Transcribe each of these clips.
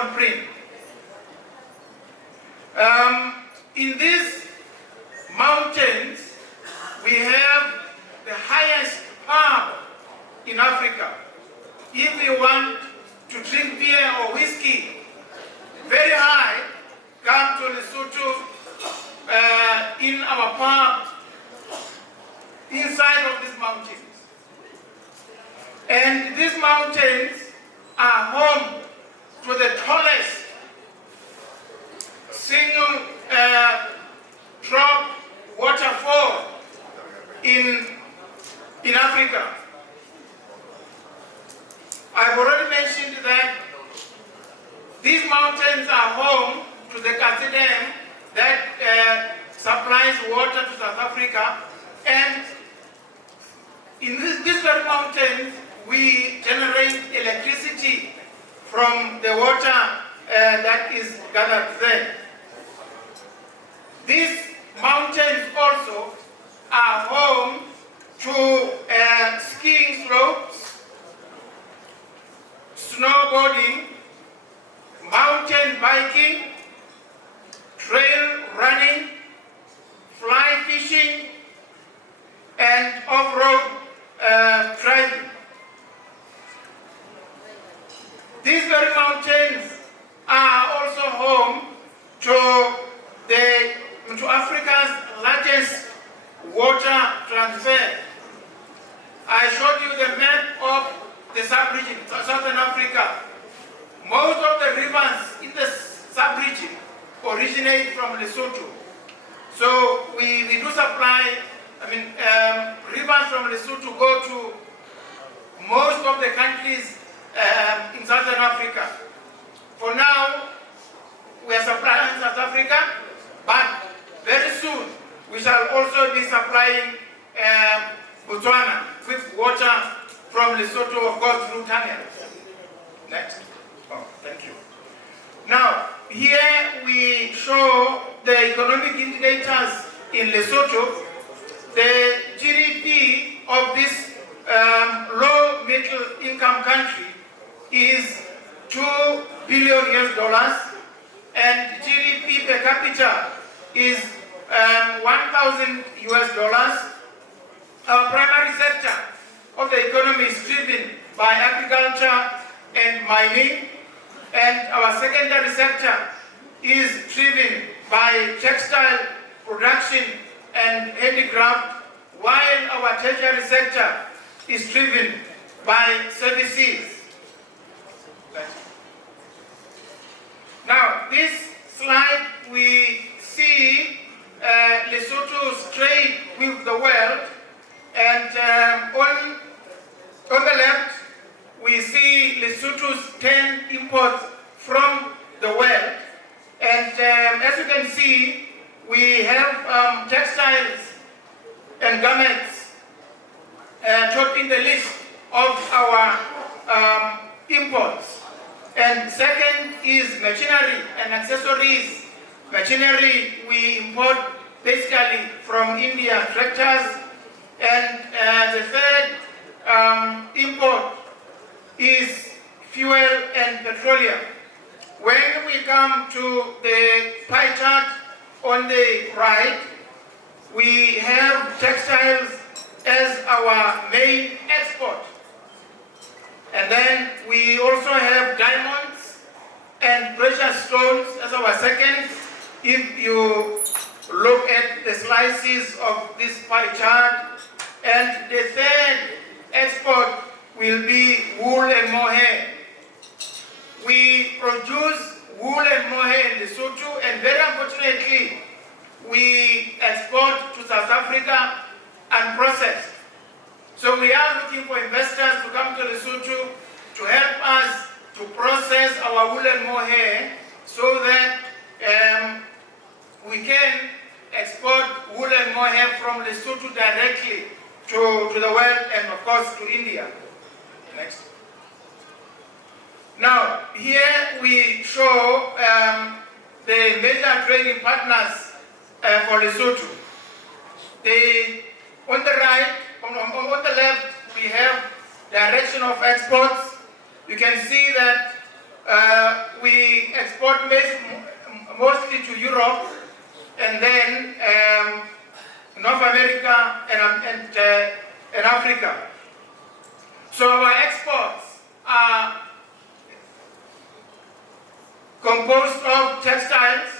small print. In these mountains, we have the highest pub in Africa. If we want to drink beer or whiskey very high, come to Lesotho in our pub inside of these mountains. And these mountains are home to the tallest single drop waterfall in Africa. I've already mentioned that these mountains are home to the 𝐋𝐢𝐧𝐮 Dam that supplies water to South Africa, and in these very mountains we generate electricity from the water that is gathered there. These mountains also are home to skiing slopes, snowboarding, mountain biking, trail running, fly fishing, and off-road driving. These very mountains are also home to Africa's largest water transfer. I showed you the map of the sub-region, Southern Africa. Most of the rivers in the sub-region originate from Lesotho. So we do supply, rivers from Lesotho go to most of the countries in Southern Africa. For now, we are supplying South Africa, but very soon we shall also be supplying Botswana with water from Lesotho, of course, through tunnels. Next. Oh, thank you. Now, here we show the economic indicators in Lesotho. The GDP of this low middle income country is $2 billion, and GDP per capita is $1,000. Our primary sector of the economy is driven by agriculture and mining, and our secondary sector is driven by textile production and handicraft, while our tertiary sector is driven by services. Now, this slide we see Lesotho's trade with the world, and on the left we see Lesotho's 10 imports from the world, and as you can see, we have textiles and garments topping the list of our imports. And second is machinery and accessories. Machinery we import basically from India, tractors, and the third import is fuel and petroleum. When we come to the pie chart on the right, we have textiles as our main export. And then we also have diamonds and precious stones as our second. If you look at the slices of this pie chart, and the third export will be wool and mohair. We produce wool and mohair in Lesotho, and very unfortunately, we export to South Africa unprocessed. So we are looking for investors to come to Lesotho to help us to process our wool and mohair so that we can export wool and mohair from Lesotho directly to the world and of course to India. Next. Now, here we show the major trading partners for Lesotho. On the right, on the left, we have direction of exports. You can see that We export mostly to Europe and then North America and Africa. So our exports are composed of textiles,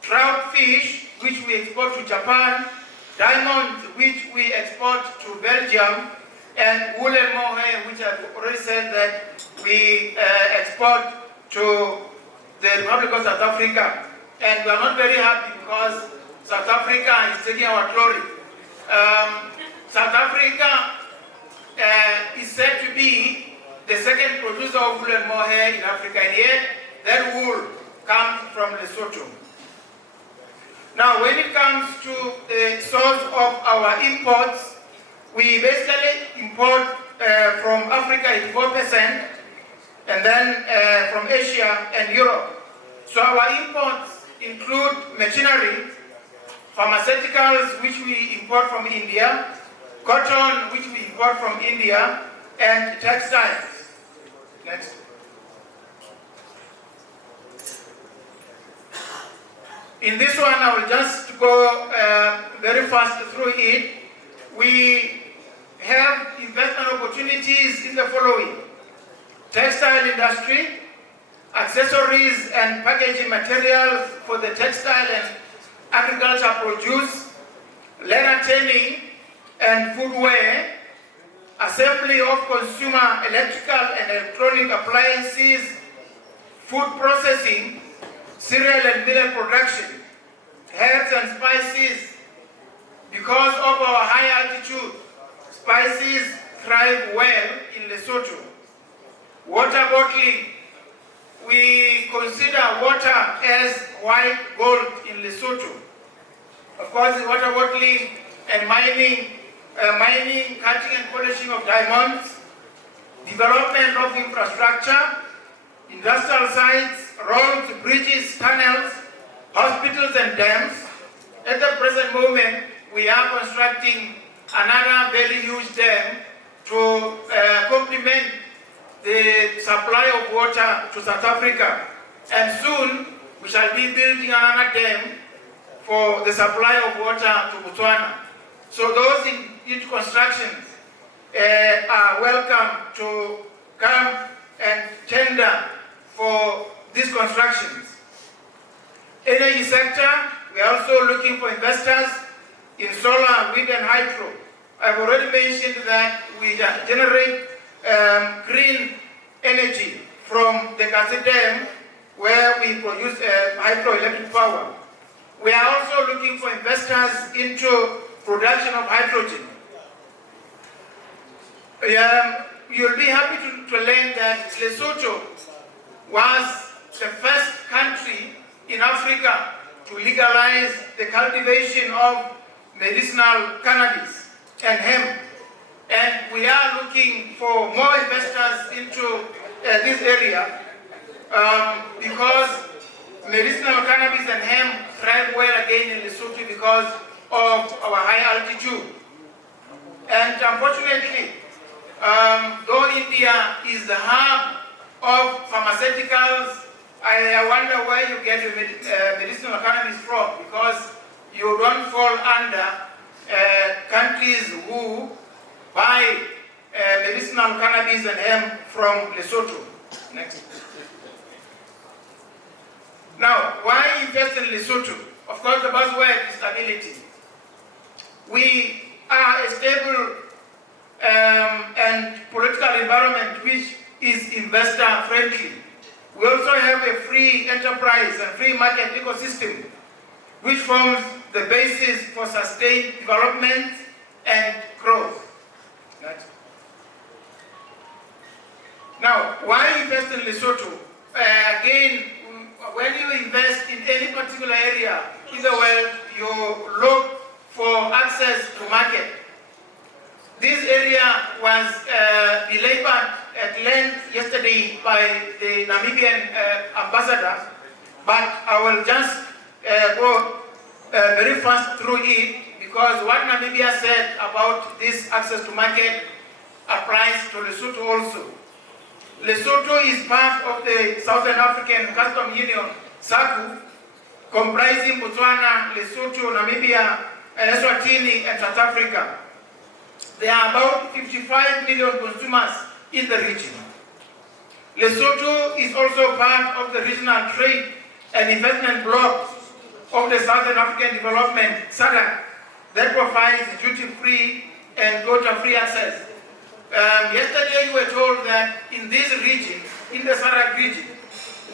trout fish, which we export to Japan, diamonds, which we export to Belgium, and wool and mohair, which I've already said that we export to the Republic of South Africa. And we are not very happy because South Africa is taking our glory. South Africa is said to be the second producer of wool and mohair in Africa, and yet that wool comes from Lesotho. Now, when it comes to the source of our imports, we basically import from Africa 84%, and then from Asia and Europe. So our imports include machinery, pharmaceuticals, which we import from India, cotton, which we import from India, and textiles. Next. In this one, I will just go very fast through it. We have investment opportunities in the following: textile industry, accessories and packaging materials for the textile and agriculture produce, leather tanning and footwear, assembly of consumer electrical and electronic appliances, food processing, cereal and millet production, herbs and spices. Because of our high altitude, spices thrive well in Lesotho. Water bottling. We consider water as white gold in Lesotho. Of course, the water bottling and mining, cutting and polishing of diamonds, development of infrastructure, industrial sites, roads, bridges, tunnels, hospitals and dams. At the present moment, we are constructing another very huge dam to complement the supply of water to South Africa. And soon, we shall be building another dam for the supply of water to Botswana. So those in construction are welcome to come and tender for these constructions. Energy sector, we are also looking for investors in solar, wind and hydro. I've already mentioned that we generate green energy from the 𝐾𝐲 Dam, where we produce hydroelectric power. We are also looking for investors into production of hydrogen. You'll be happy to learn that Lesotho was the first country in Africa to legalize the cultivation of medicinal cannabis and hemp. And we are looking for more investors into this area because medicinal cannabis and hemp thrive well again in Lesotho because of our high altitude. And unfortunately, though India is the hub of pharmaceuticals, I wonder where you get your medicinal cannabis from, because you don't fall under countries who buy medicinal cannabis and hemp from Lesotho. Next. Now, why invest in Lesotho? Of course, the buzzword is stability. We are a stable and political environment which is investor friendly. We also have a free enterprise and free market ecosystem which forms the basis for sustained development and growth. Next. Now, why invest in Lesotho? Again, when you invest in any particular area in the world, you look for access to market. This area was belabored at length yesterday by the Namibian ambassador, but I will just go very fast through it, because what Namibia said about this access to market applies to Lesotho also. Lesotho is part of the Southern African Customs Union, SACU, comprising Botswana, Lesotho, Namibia, Eswatini, and South Africa. There are about 55 million consumers in the region. Lesotho is also part of the regional trade and investment bloc of the Southern African Development, SADC, that provides duty-free and quota-free access. Yesterday we were told that in this region, in the SADC region,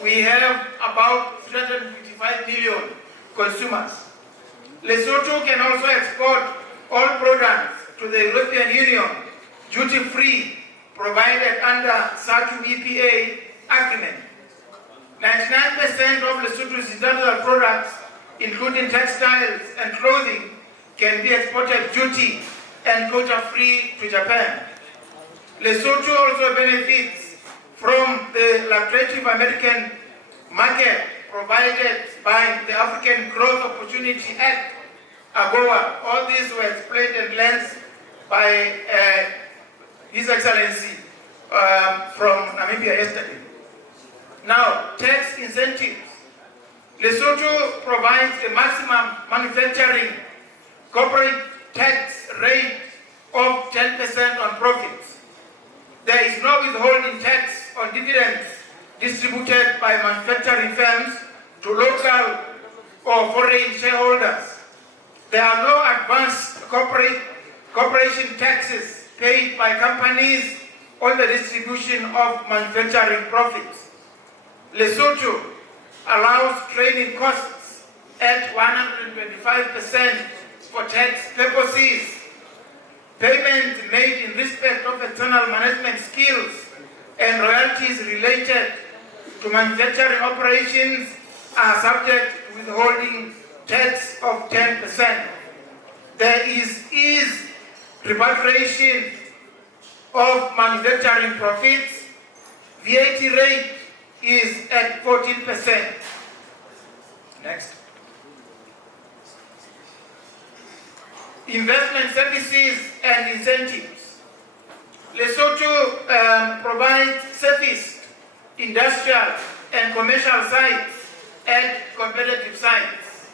we have about 355 million consumers. Lesotho can also export all products to the European Union duty-free, provided under SACU EPA agreement. 99% of Lesotho's industrial products, including textiles and clothing, can be exported duty and quota-free to Japan. Lesotho also benefits from the lucrative American market provided by the African Growth Opportunity Act, AGOA. All these were explained at length by His Excellency from Namibia yesterday. Now, tax incentives. Lesotho provides a maximum manufacturing corporate tax rate of 10% on profits. There is no withholding tax on dividends distributed by manufacturing firms to local or foreign shareholders. There are no advanced corporation taxes paid by companies on the distribution of manufacturing profits. Lesotho allows training costs at 125% for tax purposes. Payments made in respect of external management skills and royalties related to manufacturing operations are subject to withholding tax of 10%. There is repatriation of manufacturing profits. VAT rate is at 14%. Next. Investment services and incentives. Lesotho provides service, industrial and commercial sites at competitive sites.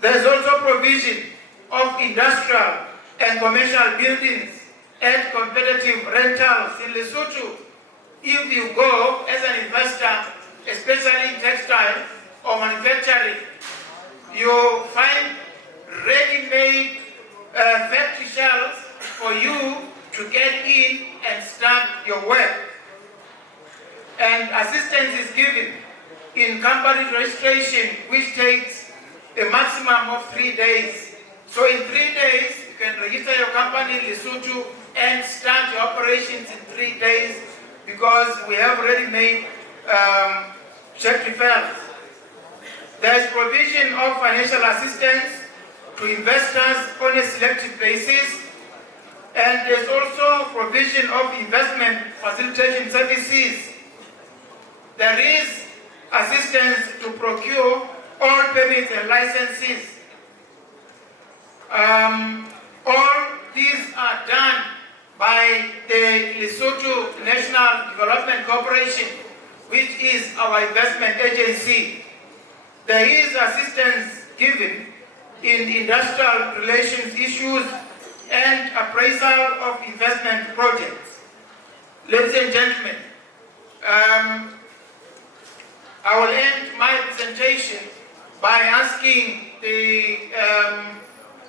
There is also provision of industrial and commercial buildings at competitive rentals in Lesotho. If you go as an investor, especially in textile or manufacturing, you find ready-made factory shells for you to get in and start your work. And assistance is given in company registration, which takes a maximum of 3 days. So in 3 days, you can register your company in Lesotho and start your operations in 3 days, because we have already made check referrals. There is provision of financial assistance to investors on a selective basis, and there's also provision of investment facilitation services. There is assistance to procure all permits and licenses. All these are done by the Lesotho National Development Corporation, which is our investment agency. There is assistance given in industrial relations issues and appraisal of investment projects. Ladies and gentlemen, I will end my presentation by asking the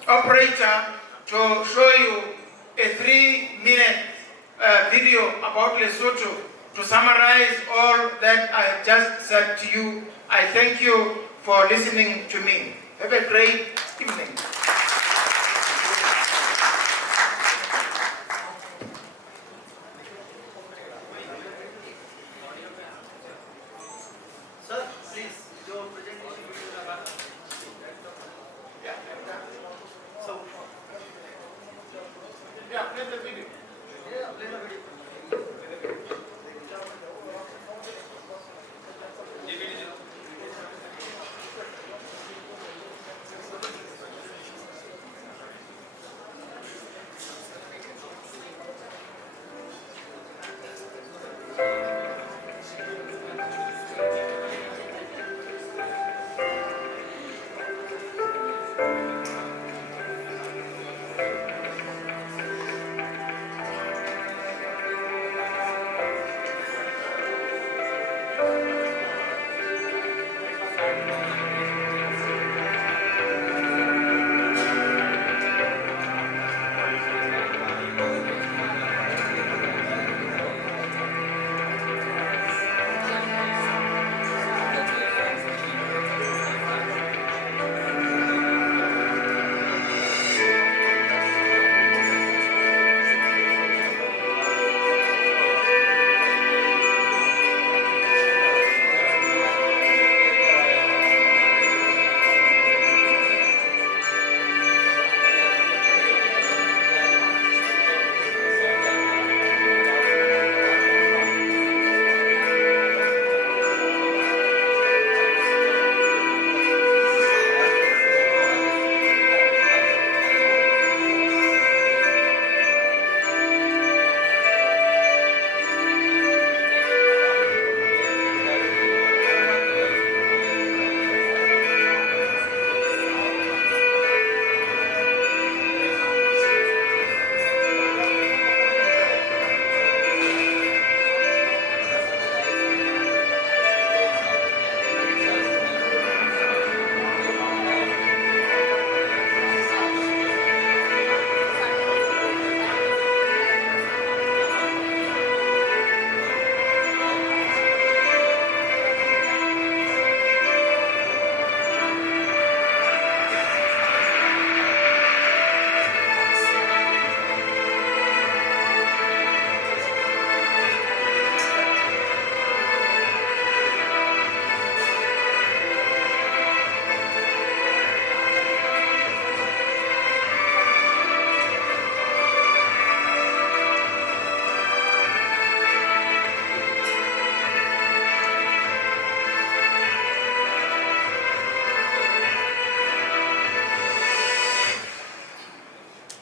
operator to show you a 3-minute video about Lesotho to summarize all that I have just said to you. I thank you for listening to me. Have a great evening. Sir, please, your presentation will be about. Yeah. So, Yeah, play the video. yeah, play the video.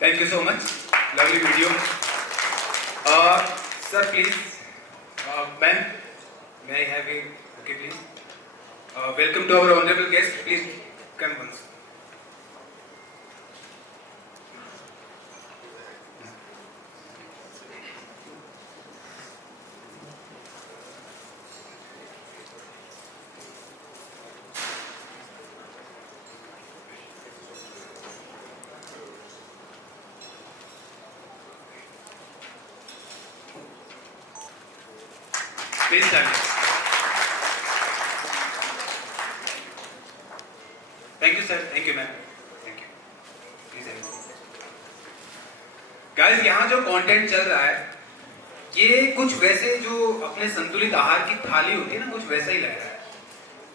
Thank you so much. Lovely video. Sir, please. Ma'am, may I have a... Okay, please. Welcome to our honorable guest. Please come once. Please stand. Thank you, sir. Thank you, ma'am. Thank you. Please have a seat. Guys, यहाँ जो content चल रहा है, ये कुछ वैसे जो अपने संतुलित आहार की थाली होती है ना, कुछ वैसा ही लग रहा है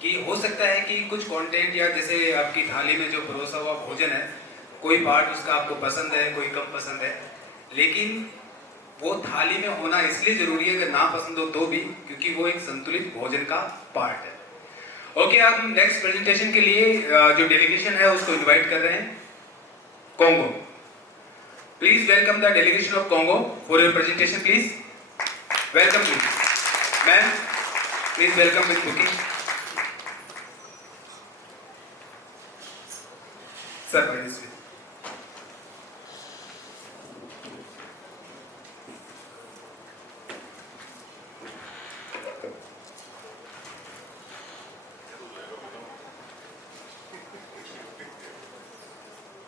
कि हो सकता है कि कुछ कंटेंट या जैसे आपकी थाली में जो परोसा हुआ भोजन है, कोई पार्ट उसका आपको पसंद है, कोई कम पसंद है, लेकिन वो थाली में होना इसलिए जरूरी है कि ना पसंद हो तो भी, क्योंकि वो एक संतुलित भोजन का पार्ट है। ओके, आप नेक्स्ट प्रेजेंटेशन के लिए जो डेलीगेशन है उसको इनवाइट कर रहे हैं। Congo, please welcome the delegation of Congo for your presentation, please welcome please. Ma'am, please welcome with booking. Sir please.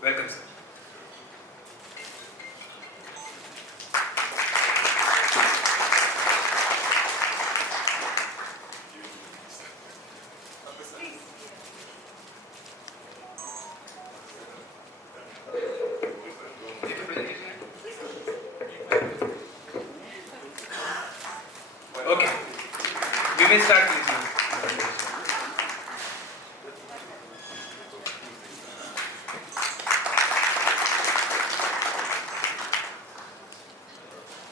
Welcome, sir. Okay, we may start with you.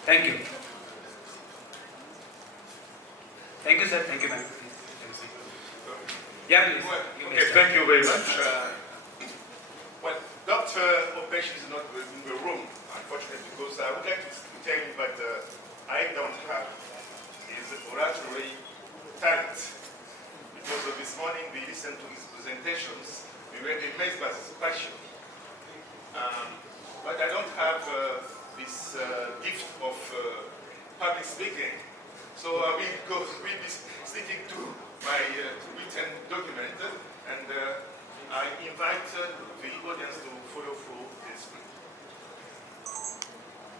Thank you. Thank you, sir. Thank you, ma'am. Yeah, please. You may Okay, start. thank you very much. Well, Dr. Opesh is not in the room, unfortunately, because I would like to tell him that I don't have his oratory talent. Because of this morning we listened to his presentations, we were amazed by his passion. But I don't have this gift of public speaking. So I will be sticking to my written document, and I invite the audience to follow through this.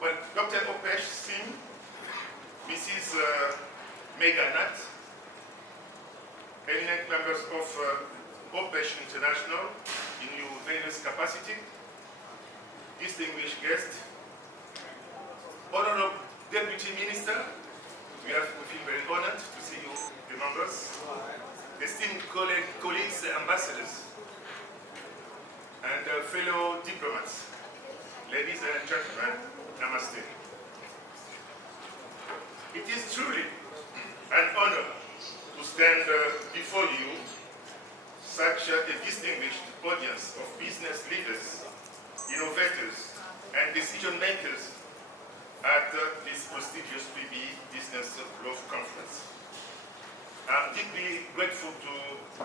Well, Dr. Opesh Singh, Mrs. Meganat, eminent members of Opesh International in your various capacity, distinguished guests, Honorable Deputy Minister, we feel very honored to see you, the members, esteemed colleagues, ambassadors, and fellow diplomats, ladies and gentlemen, namaste. It is truly an honor to stand before you, such a distinguished audience of business leaders, innovators, and decision makers at this prestigious PB Business Growth Conference. I'm deeply grateful to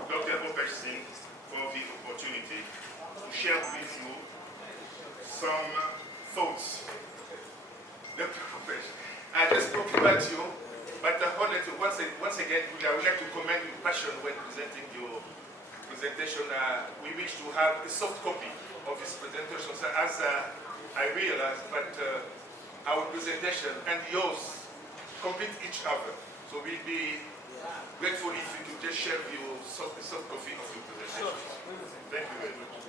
Dr. Opesh Singh for the opportunity to share with you some thoughts. Dr. Opesh, I just spoke about you, but once again, I would like to commend your passion when presenting your presentation. We wish to have a soft copy of this presentation, so as I realized that our presentation and yours complete each other. So we'll be grateful if you could just share your soft copy of your presentation. Thank you very much.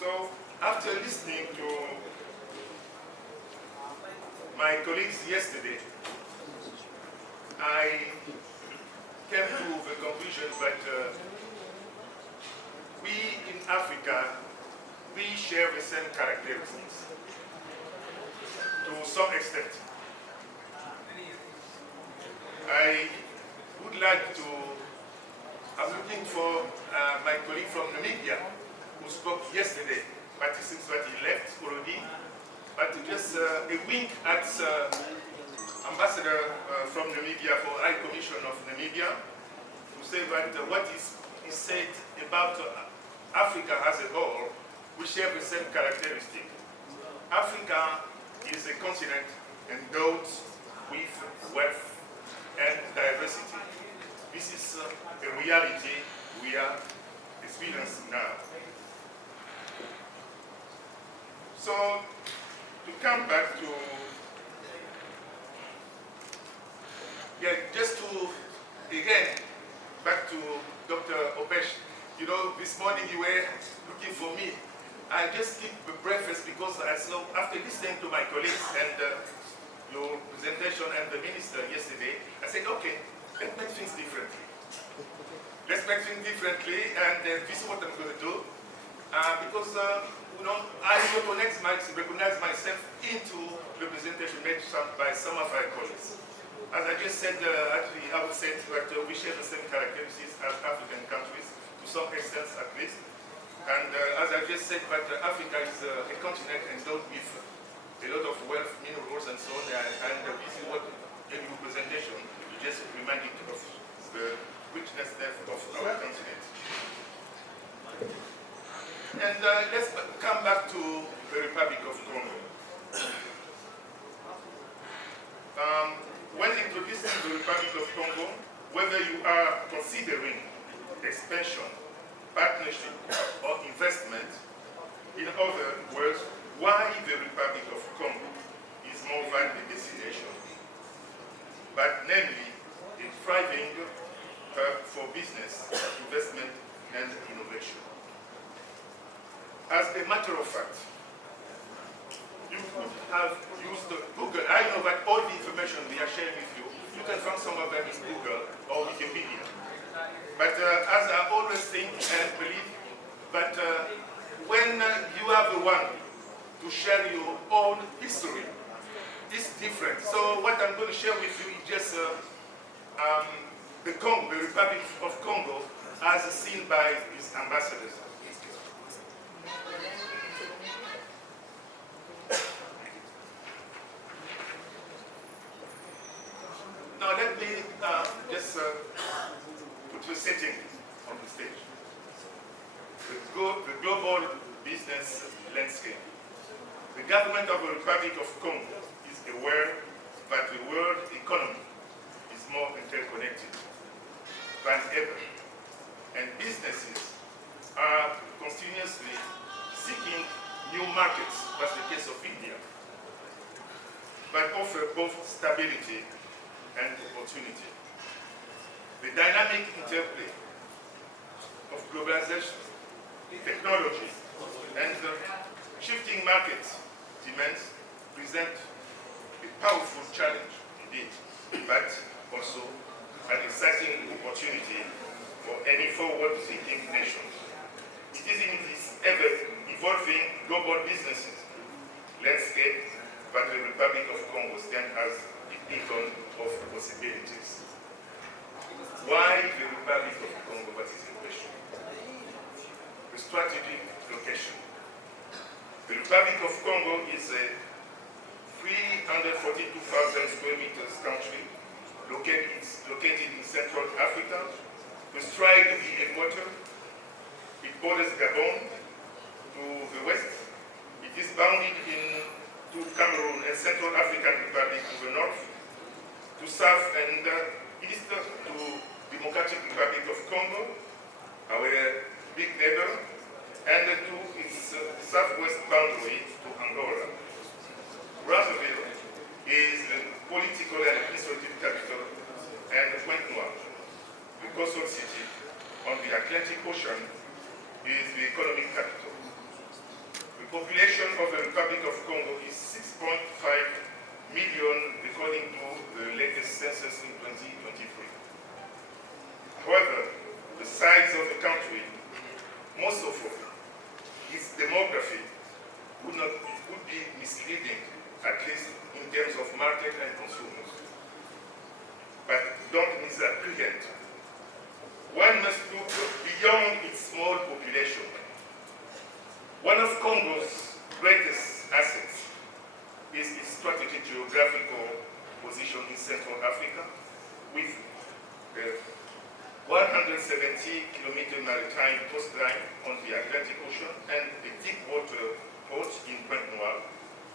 So after listening to my colleagues yesterday, I came to the conclusion that we in Africa, we share the same characteristics to some extent. I would like to I'm looking for my colleague from Namibia who spoke yesterday, but it seems that he left already. But just a wink at Ambassador from Namibia for High Commission of Namibia to say that what is said about Africa as a whole, we share the same characteristic. Africa is a continent endowed with wealth and diversity. This is a reality we are experiencing now. So, to come back to, just to, again, back to Dr. Opesh. You know, this morning you were looking for me. I just skipped the breakfast because I saw, after listening to my colleagues and your presentation and the minister yesterday, I said, okay, let's make things differently. Let's make things differently, and this is what I'm going to do. Because, you know, I recognize myself into the presentation made by some of our colleagues. As I just said at the outset, that we share the same characteristics as African countries, to some extent at least. And as I just said, that Africa is a continent endowed with a lot of wealth, minerals, and so on. And this is what in your presentation, you just reminded of the richness of our continent. And let's come back to the Republic of Congo. When introducing the Republic of Congo, whether you are considering expansion, partnership, or investment, in other words, why the Republic of Congo is more than a destination, but namely a thriving hub for business, investment, and innovation. As a matter of fact, you could have used Google. I know that all the information we are sharing with you, you can find some of them in Google or Wikipedia. But as I always think and believe, that when you are the one to share your own history, it's different. So what I'm going to share with you is just the Congo, the Republic of Congo, as seen by its ambassadors. Now let me just put the setting on the stage. The global business landscape. The government of the Republic of Congo is aware that the world economy is more interconnected than ever, and businesses are continuously seeking new markets, that's the case of India, but offer both stability and opportunity. The dynamic interplay of globalization, technology, and shifting market demands present a powerful challenge indeed, but also an exciting opportunity for any forward-thinking nation. It is in this ever-evolving global businesses landscape that the Republic of Congo stands as the beacon of possibilities. Why the Republic of Congo? What is in question? The strategic location. The Republic of Congo is a 342,000 square meters country located in Central Africa, bestride the equator. It borders Gabon to the west. It is bounded to Cameroon and Central African Republic to the north, to south and east to Democratic Republic of Congo, our big neighbor, and to its southwest boundary to Angola. Brazzaville is the political and administrative capital, and Pointe-Noire, the coastal city on the Atlantic Ocean, is the economic capital. The population of the Republic of Congo is 6.5 million, according to the latest census in 2023. However, the size of the country, most of all, its demography would be misleading, at least in terms of market and consumers. But don't misapprehend one must look beyond its small population. One of Congo's greatest assets is its strategic geographical position in Central Africa, with a 170-kilometer maritime coastline on the Atlantic Ocean and a deep water port in Pointe-Noire,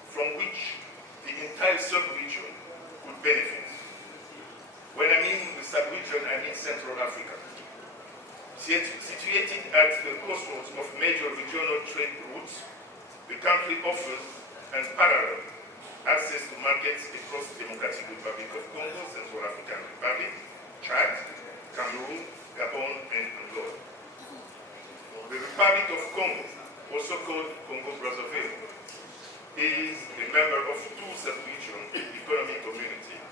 from which the entire sub-region could benefit. When I mean the sub-region, I mean Central Africa. Situated at the crossroads of major regional trade routes, the country offers unparalleled access to markets across the Democratic Republic of Congo, Central African Republic, Chad, Cameroon, Gabon, and Angola. The Republic of Congo, also called Congo-Brazzaville, is a member of two sub-region economic communities.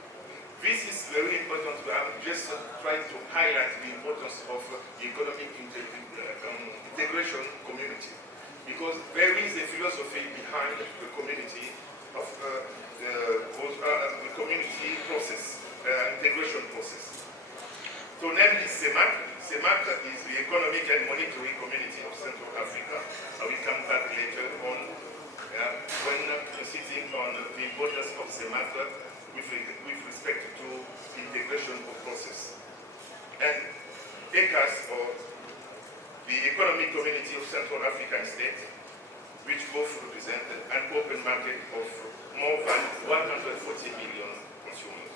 This is very important. I'm just trying to highlight the importance of the economic integration community, because there is a philosophy behind the community of the community process, integration process. So namely CEMAC. CEMAC is the Economic and Monetary Community of Central Africa. I will come back later on when sitting on the importance of CEMAC with respect to integration of process. And ECAS, or the Economic Community of Central African States, which both represent an open market of more than 140 million consumers.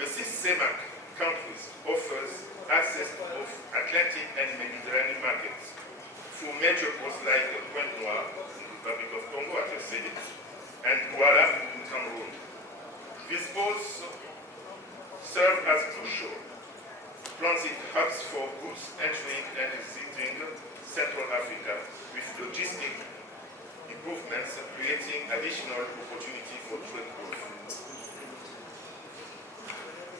The six CEMAC countries offers access to both Atlantic and Mediterranean markets through major ports like Pointe-Noire in the Republic of Congo, as I said, and Douala in Cameroon. These ports serve as crucial transit hubs for goods entering and exiting Central Africa, with logistic improvements creating additional opportunity for trade growth.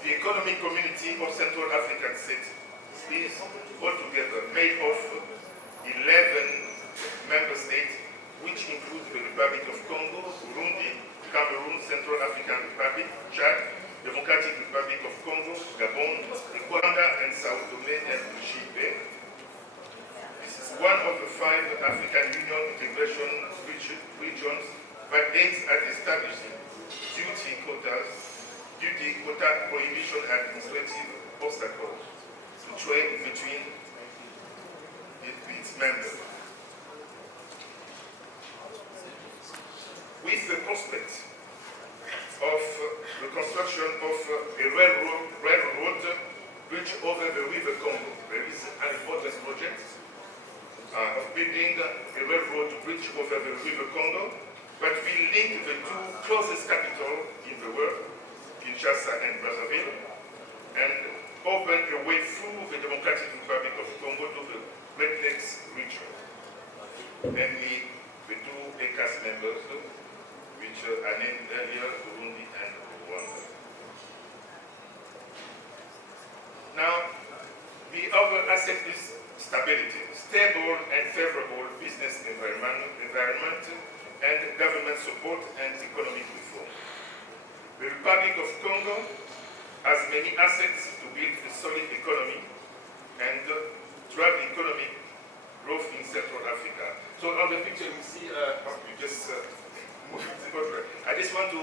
The Economic Community of Central African States is altogether made of 11 member states, which include the Republic of Congo, Burundi, Cameroon, Central African Republic, Chad, Democratic Republic of Congo, Gabon, Rwanda, and Sao Tome and Principe. This is one of the 5 African Union integration regions that aims at establishing duty quota prohibition and administrative obstacles to trade between its members. With the prospect of the construction of a railroad bridge over the River Congo, there is an important project of building a railroad bridge over the River Congo, but will link the two closest capitals in the world, Kinshasa and Brazzaville, and open a way through the Democratic Republic of Congo to the Great Lakes region, namely the two ECAS members, which are named earlier, Burundi and Rwanda. Now, the other asset is stability, stable and favorable business environment and government support and economic reform. The Republic of Congo has many assets to build a solid economy and drive economic growth in Central Africa. So on the picture you see, you just move it over. I just want to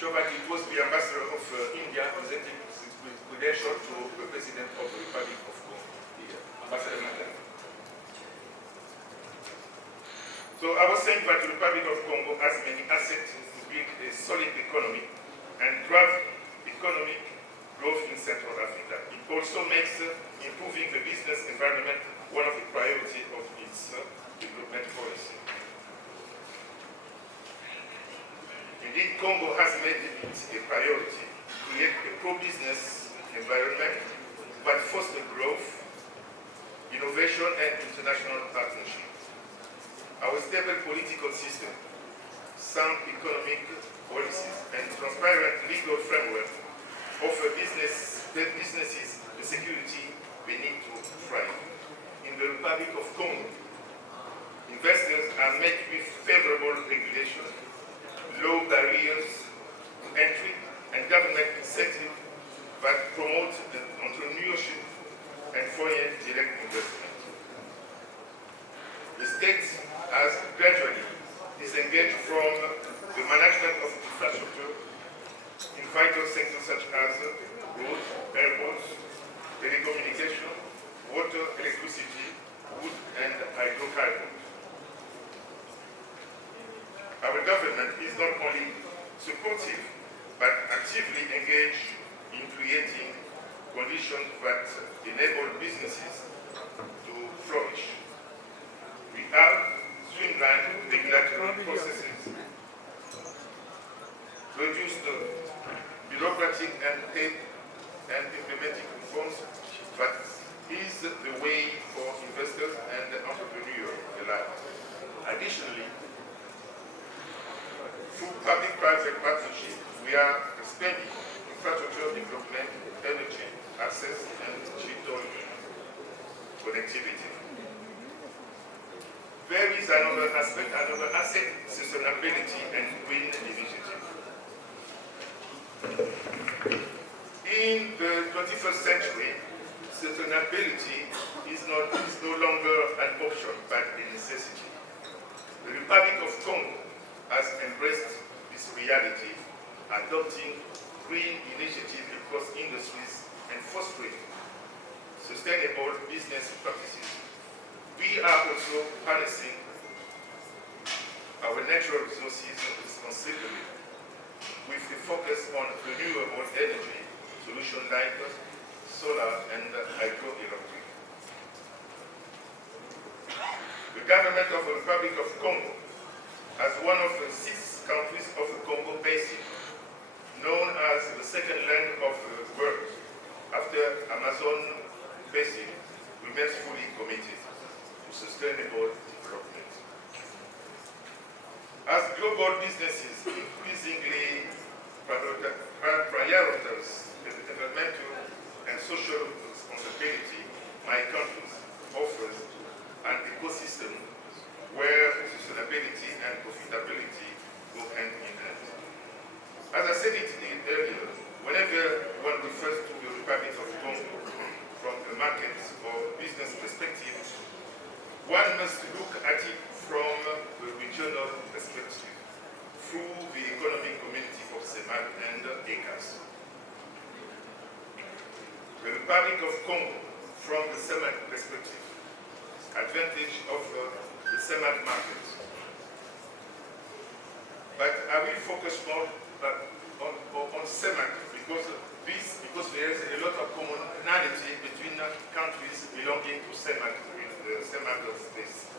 show that it was the ambassador of India presenting with credential to the President of the Republic of Congo, the Ambassador Mandela. So I was saying that the Republic of Congo has many assets to build a solid economy and drive economic growth in Central Africa. It also makes improving the business environment one of the priorities of its development policy. Indeed, Congo has made it a priority to create a pro-business environment that fosters growth, innovation, and international partnership. Our stable political system, sound economic policies, and transparent legal framework offer businesses the security they need to thrive. In the Republic of Congo, investors are met with favorable regulation, low barriers to entry, and government incentives that promote the entrepreneurship government is not only supportive, but actively engaged in creating conditions that enable businesses to flourish. We have streamlined regulatory processes, reduced the bureaucratic and implementing reforms that is the way for investors and entrepreneurs alike. Additionally, through public-private partnership, we are expanding infrastructure development, energy, access, and digital connectivity. There is another aspect, another asset, sustainability and green initiative. In the 21st century, sustainability is no longer an option, but a necessity. The Republic of Congo has embraced this reality, adopting green initiatives across industries and fostering sustainable business practices. We are also harnessing our natural resources responsibly with a focus on renewable energy solutions like solar and hydroelectric. The government of the Republic of Congo, as one of the 6 countries of the Congo Basin, known as the second land of the world after Amazon Basin, remains fully committed to sustainable development. As global businesses increasingly prioritize environmental and social responsibility, my country offers an ecosystem where sustainability and profitability go hand in hand. As I said it earlier, whenever one refers to the Republic of Congo from a market or business perspective, one must look at it from the regional perspective through the economic community of CEMAC and 𝐬𝐸𝐾𝐬𝐡. The Republic of Congo, from the CEMAC perspective, advantage of the CEMAC market. But I will focus more on CEMAC because there is a lot of commonality between countries belonging to CEMAC in the CEMAC space,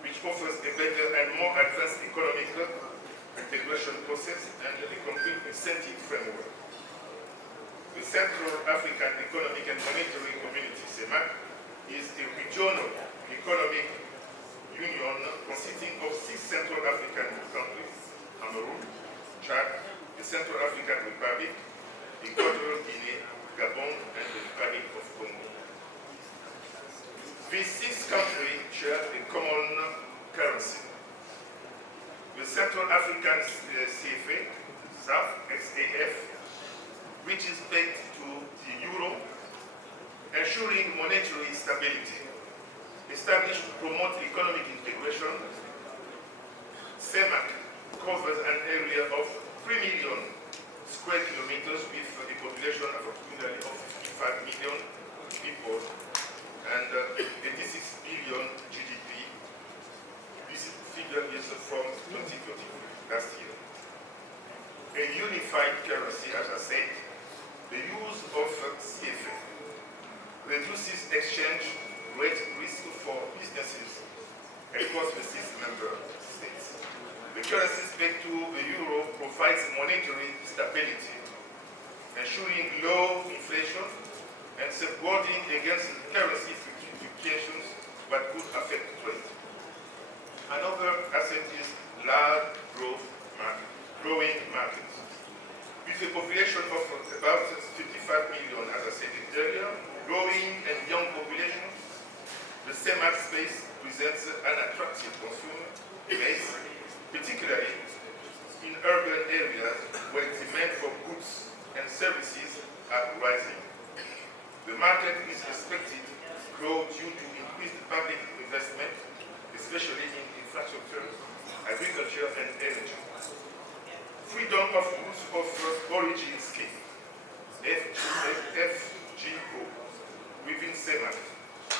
which offers a better and more advanced economic integration process and a complete incentive framework. The Central African Economic and Monetary Community, CEMAC, is a regional economic union consisting of 6 Central African countries: Cameroon, Chad, the Central African Republic, Equatorial Guinea, Gabon, and the Republic of Congo. These 6 countries share a common currency. The Central African CFA, XAF, which is pegged to the euro, ensuring monetary stability. Established to promote economic integration, CEMAC covers an area of 3 million square kilometers with a population of approximately 55 million people and 86 billion GDP. This figure is from 2020, last year. A unified currency, as I said, the use of CFA reduces exchange rate risk for businesses across the 6 member states. The currency pegged to the euro provides monetary stability, ensuring low inflation and safeguarding against currency fluctuations that could affect trade. Another asset is large growing markets. With a population of about 55 million, as I said earlier, growing and young population, the CEMAC space presents an attractive consumer base, particularly in urban areas where demand for goods and services are rising. The market is expected to grow due to increased public investment, especially in infrastructure, agriculture, and energy. Freedom of goods of origin scheme, 𝐻𝐸𝐴, within CEMAC.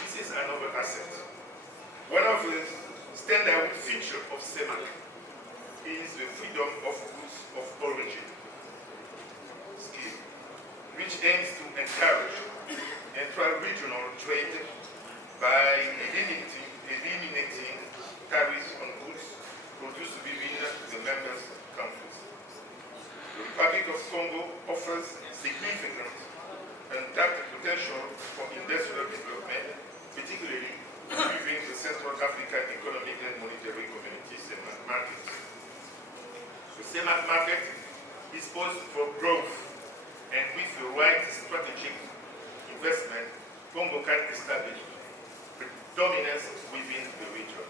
This is another asset. One of the standout features of CEMAC is encourage intra-regional trade by eliminating tariffs on goods produced within the member countries. The Republic of Congo offers significant untapped potential for industrial development, particularly within the Central African Economic and Monetary Community CEMAC market. The CEMAC market is poised for growth, and with the right strategic investment, Congo can establish dominance within the region.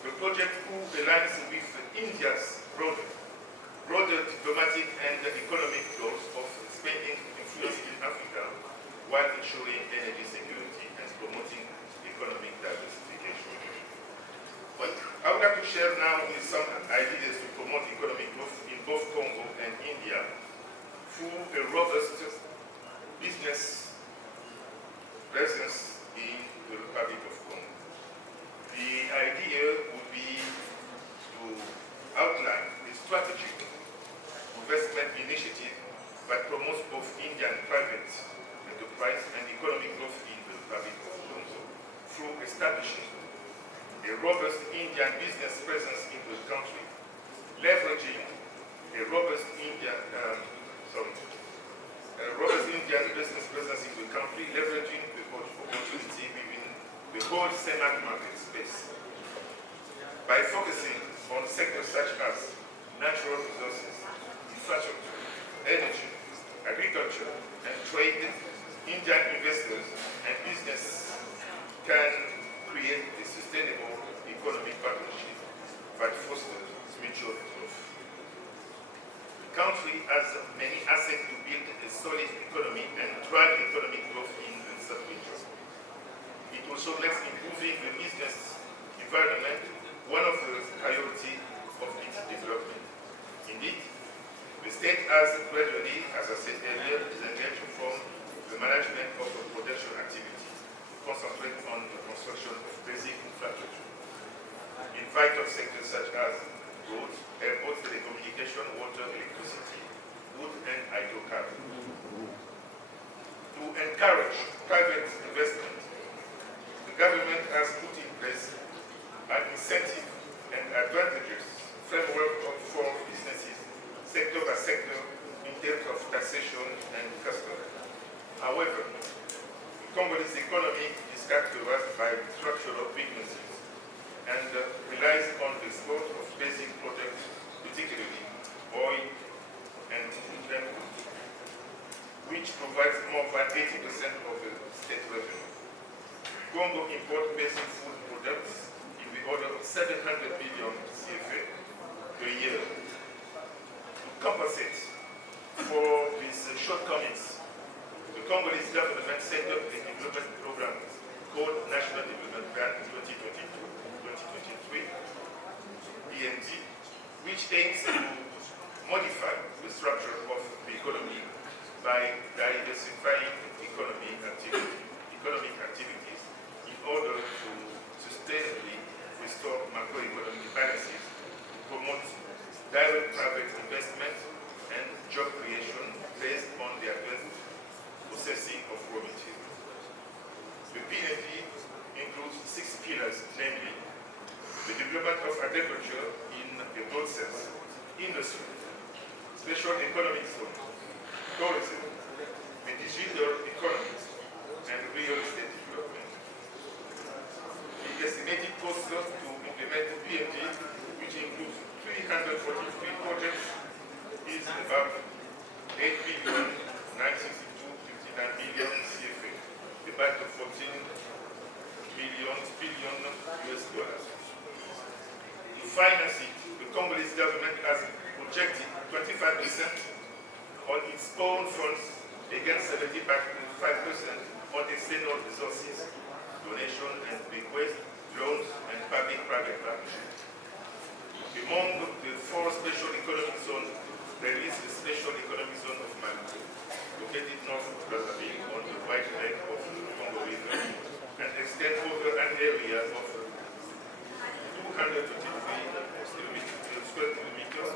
The project aligns with India's broader diplomatic and economic goals of expanding influence in Africa while ensuring energy security and promoting economic diversification. But I would like to share now with some ideas to promote economic growth in both Congo and India through a robust business presence in the Republic of Congo. The idea would be to outline a strategic investment initiative that promotes both Indian private enterprise and economic growth in the Republic of Congo through establishing a robust Indian business presence in the country, leveraging a robust Indian business presence in the country, leveraging the opportunity within the whole CEMAC market space. By focusing on sectors such as natural resources, infrastructure, energy, agriculture, and trade, Indian investors and business can create a sustainable economic partnership that fosters mutual growth. The country has many assets to build a solid economy and drive economic growth in the sub-region. It also makes improving the business environment one of the priorities of its development. Indeed, the state has gradually, as I said earlier, disengaged from the management of potential activity to concentrate on the construction of basic infrastructure in vital sectors such as roads, airports, telecommunication, water, electricity, wood, and hydrocarbon. To encourage private investment, the government has put in place an incentive and advantages framework for businesses, sector by sector, in terms of taxation and customs. However, the Congolese economy is characterized by structural weaknesses and relies on the export of basic products, particularly oil and food, which provides more than 80% of the state revenue. Congo imports basic food products in the order of 700 billion CFA per year. To compensate for these shortcomings, the Congolese government set up a development program called National Development Plan 2022-2023, BND, which aims to modify the structure of the economy by diversifying economic activities in order to sustainably restore macroeconomic balances, promote direct private investment and job creation based on the advanced processing of raw materials. The BND includes 6 pillars, namely the development of agriculture in a broad sense, industry, special economic zones, tourism, the digital economy, and real estate development. The estimated cost to implement the BND, which includes 343 projects, is about 8,962,59 million CFA, about 14 billion US dollars. To finance it, the Congolese government has projected 25% on its own funds against 75% on external resources, donation and bequest, loans, and public-private partnerships. Among the 4 special economic zones, there is the special economic zone of Mali, located north of Brazzaville on the right bank of the Congo River, and extend over an area of 223 square kilometers.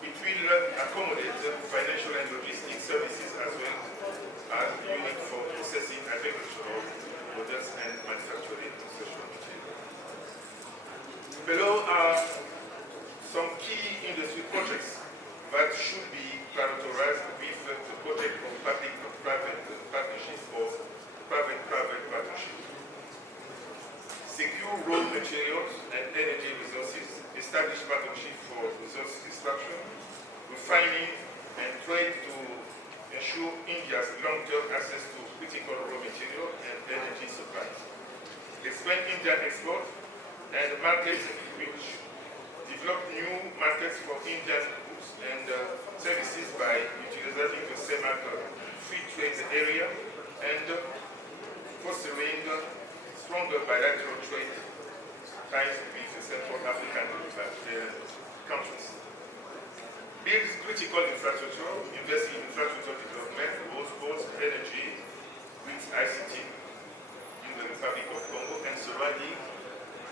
It will accommodate financial and logistic services as well that should be prioritized with the project of public-private partnerships or private-private partnerships. Secure raw materials and energy resources, establish partnership for resource extraction, refining, and trade to ensure India's long-term access to critical raw material and energy supplies. Expand Indian export and markets reach. Develop new markets for Indian goods and services by utilizing the CEMAC free trade area and fostering stronger bilateral trade ties with the Central African countries. Build critical infrastructure, invest in infrastructure development, both energy, with ICT in the Republic of Congo and surrounding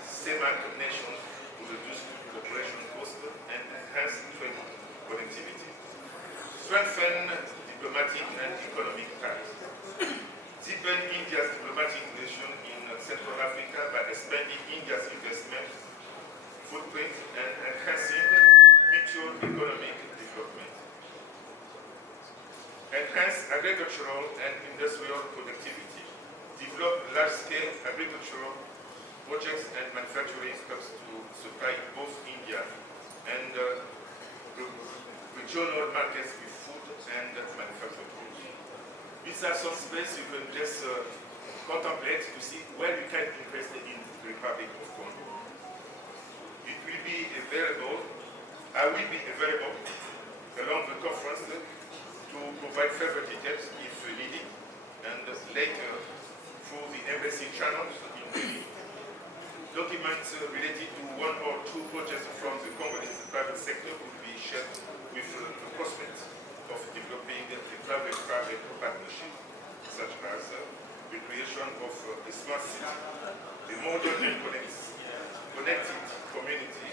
CEMAC nations to reduce operation costs and enhance trade connectivity. Strengthen diplomatic and economic ties. Deepen India's diplomatic relation in Central Africa by expanding India's investment footprint and enhancing mutual economic development. Enhance agricultural and industrial productivity. Develop large-scale agricultural projects and manufacturing hubs to supply both India and regional markets with food and manufacturing goods. These are some space you can just contemplate to see where you can invest in the Republic of Congo. It will be available, I will be available along the conference to provide further details if needed, and later through the embassy channels in Delhi. Documents related to one or two projects from the Congolese private sector will be shared with the prospect of developing a private-private partnership, such as the creation of a smart city, a modern and connected community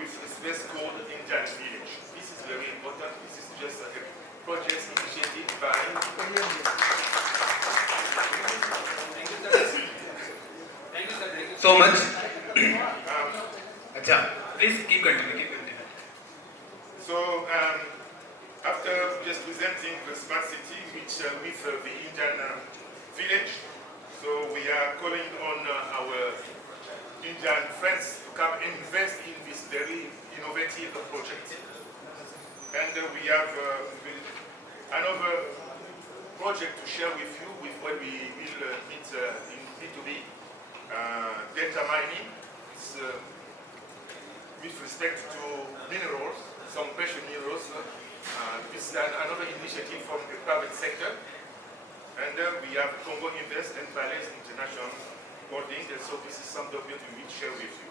with a space called Indian Village. This is very important. This is just a project initiated by Thank you, sir. Thank you so much. Acha, please keep continuing. So, after just presenting the smart city, which with the Indian village, so we are calling on our Indian friends to come and invest in this very innovative project. And we have another project to share with you with what we will meet in B2B data mining. It's, with respect to minerals, some precious minerals. This is another initiative from the private sector. And we have Congo Invest and Valais International Holding, and so this is some document we will share with you.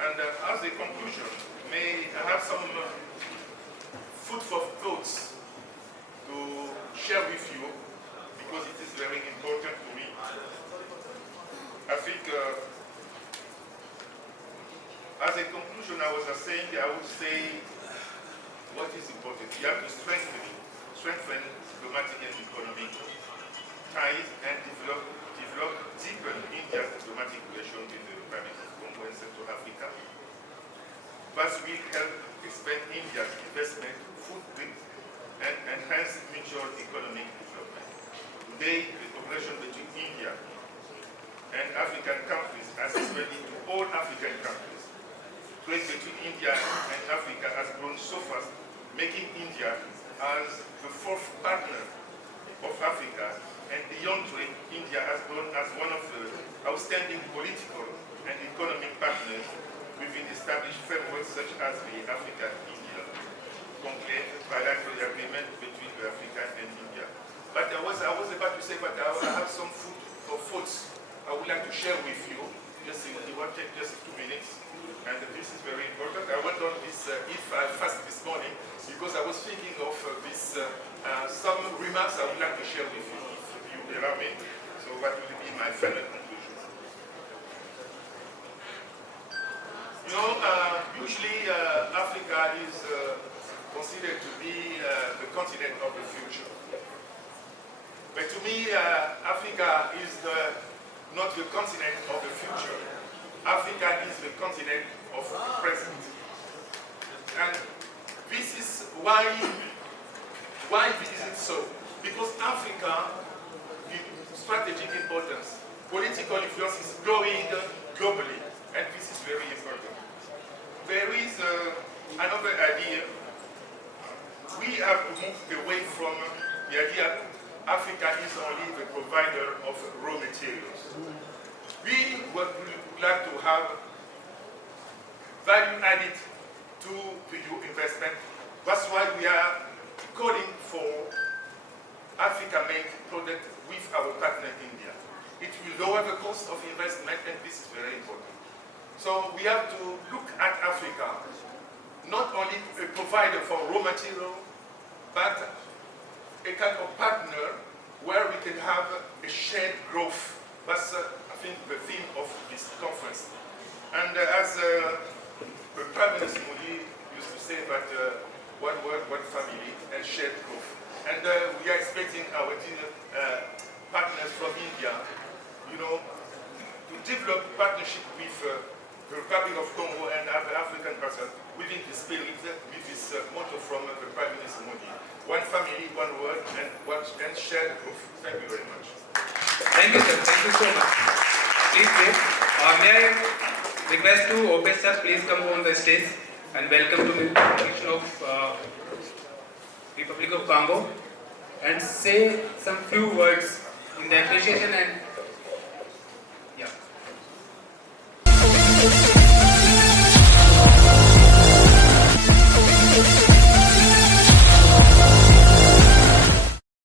And as a conclusion, may I have some food for thoughts to share with you, because it is very important to me. I think, as a conclusion, I was saying, I would say, what is important? You have to strengthen diplomatic and economic ties and develop deepen India's diplomatic relation with the Republic of Congo and Central Africa. Thus, we help expand India's investment footprint and enhance mutual economic development. Today, the cooperation between India and African countries has expanded to all African countries. Trade between India and Africa has grown so fast, making India as the fourth partner of Africa, and beyond trade, India has grown as one of the outstanding political and economic partners within established frameworks such as the Africa-India complete bilateral agreement between Africa and India. But I was about to say, but I have some food for thoughts I would like to share with you. Just it will take just 2 minutes, and this is very important. I went on this fast this morning because I was thinking of this some remarks I would like to share with you, if you allow me. So what will be my final conclusion? You know, usually Africa is considered to be the continent of the future. But to me, Africa is not the continent of the future. Africa is the continent of the present. And This is why this is so. Because Africa, the strategic importance, political influence is growing globally, and this is very important. There is another idea. We have to move away from the idea Africa is only the provider of raw materials. We would like to have value added to the EU investment. That's why we are calling for Africa-made product with our partner India. It will lower the cost of investment, and this is very important. So we have to look at Africa, not only a provider for raw material, but a kind of partner where we can have a shared growth. That's, I think, the theme of this conference. And as Prime Minister Modi used to say that one word, one family, and shared growth. And we are expecting our partners from India, to develop partnership with the Republic of Congo and other African partners within the spirit, with this motto from the Prime Minister Modi. One family, one word, and shared growth. Thank you very much. Thank you, sir. Thank you so much. Please stay. May I request to Opesh sir, please come on the stage and welcome to the Nation of Republic of Congo and say some few words in the appreciation and